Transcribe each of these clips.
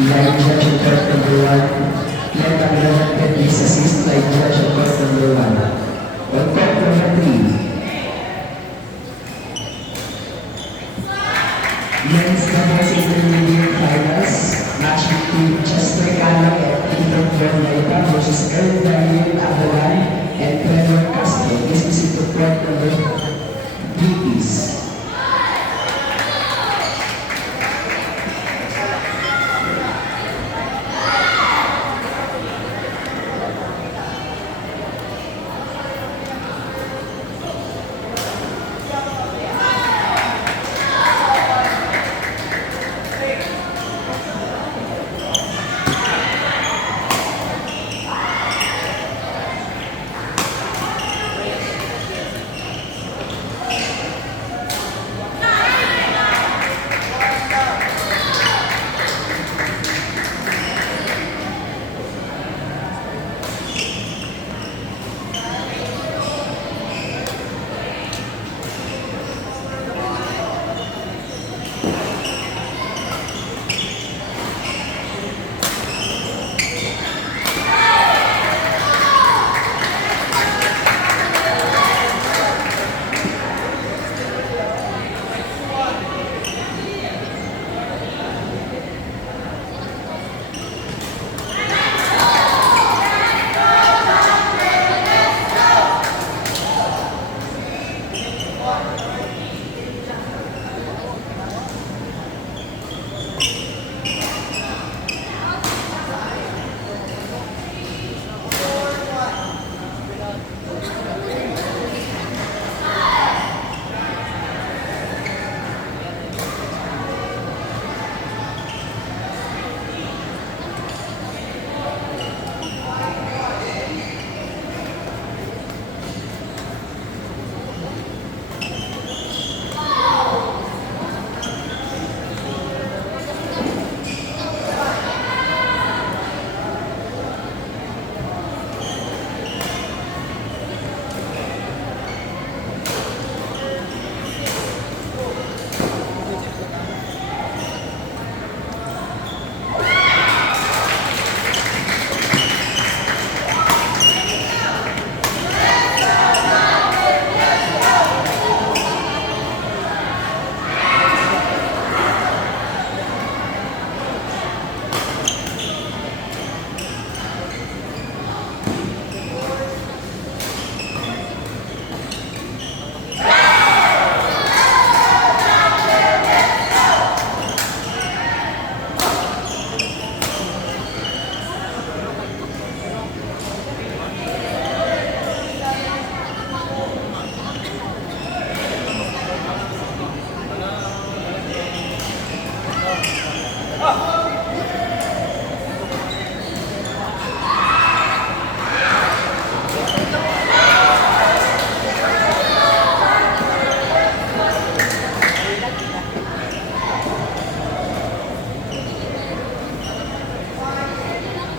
Line judge of court number 1, Claire Pangilinan, please assist line judge of court number 1. On court number 3, men's doubles intermediate finals, match between Chester Galang and Ethan Bornaita versus Earl Daniel Avalan and Trevor Castro. Please visit to court number 3, please.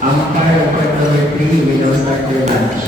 Umpire of court number 3 will now start your match.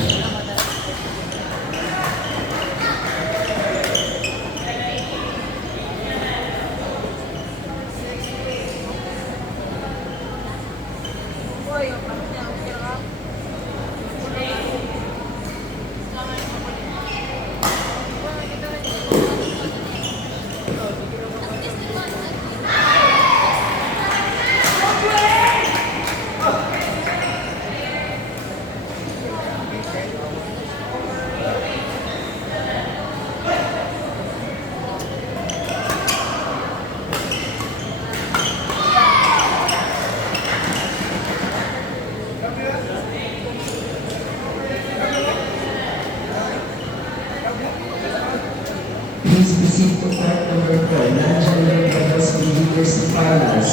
Please proceed to court number 4, non-gender doubles individuals finals.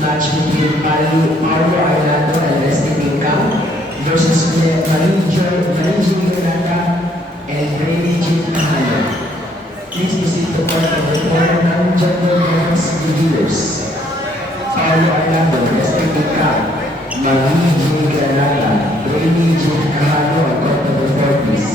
Match between Mario Arlando and Leslie Pincam versus Marinji Yolanda and Brady Jean Kahana. Please proceed to court number 4, non-gender doubles individuals. Mario Arlando, Leslie Pincam, Marinji Yolanda, Brady Jean Kahana, court number 4, please.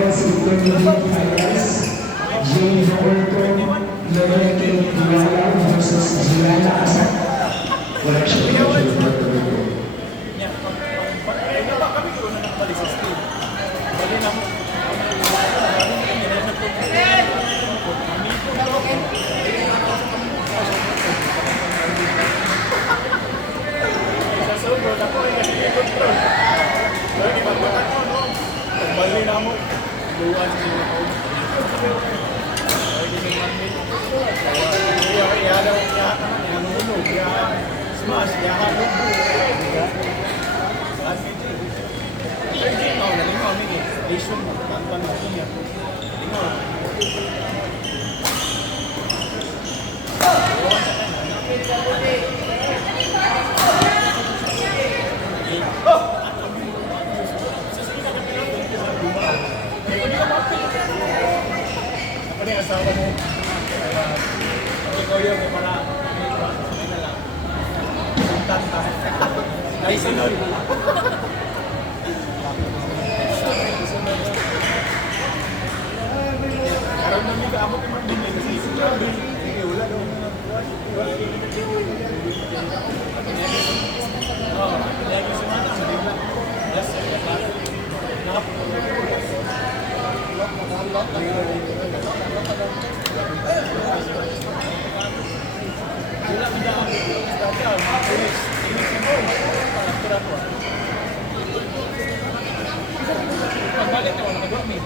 Doubles Intermediate Finals, Jane Roberto, Lorette Tiwala versus Gianna Asat. Correction. Balik na mo. Luwan sa mga tao. Hindi naman mamit. Kaya daw niya ang unog. Smash. Kaya halong po. Hindi mo. Nalingaw nini. Station mo. Tantan mo niya. Lingaw. Luwan sa kanya. Apa ni asawa mo? Ikaw yun, para may na lang. Tanta. Ay, sunod. Karoon na mga amot yung mga kasi grabe. Sige, wala daw. Oh, lagi si Mata sa bigla. Yes, pagbalik na wala nag-dormi.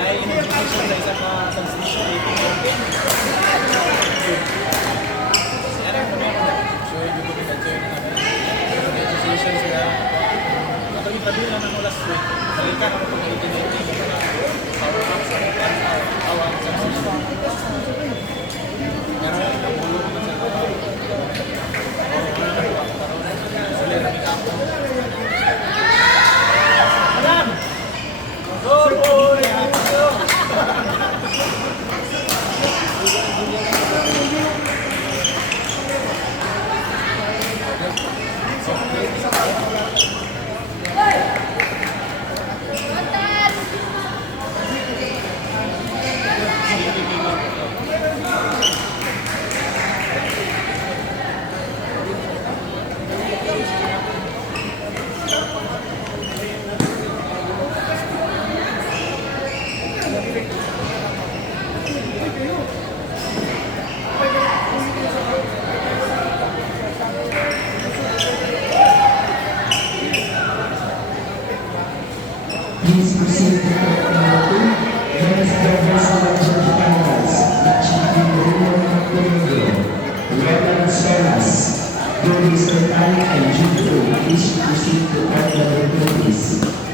Nai-invitation sa isa ka substation. Siya rin kami ako. So, yung ko pinag-join na kami. Association sila. Ito yung tabi lang ng last week. Balikan ako pag 18-19. Power up sa awang substation. Meron yung kapulong naman sa tawag. Sila rin ako. Alam! Go, boy! Please proceed to court number 2. Men's doubles legend finals. Match between Raymond Montenegro, Roland Solas, Doris Titanic, and Jude. Please proceed to court number 2, please.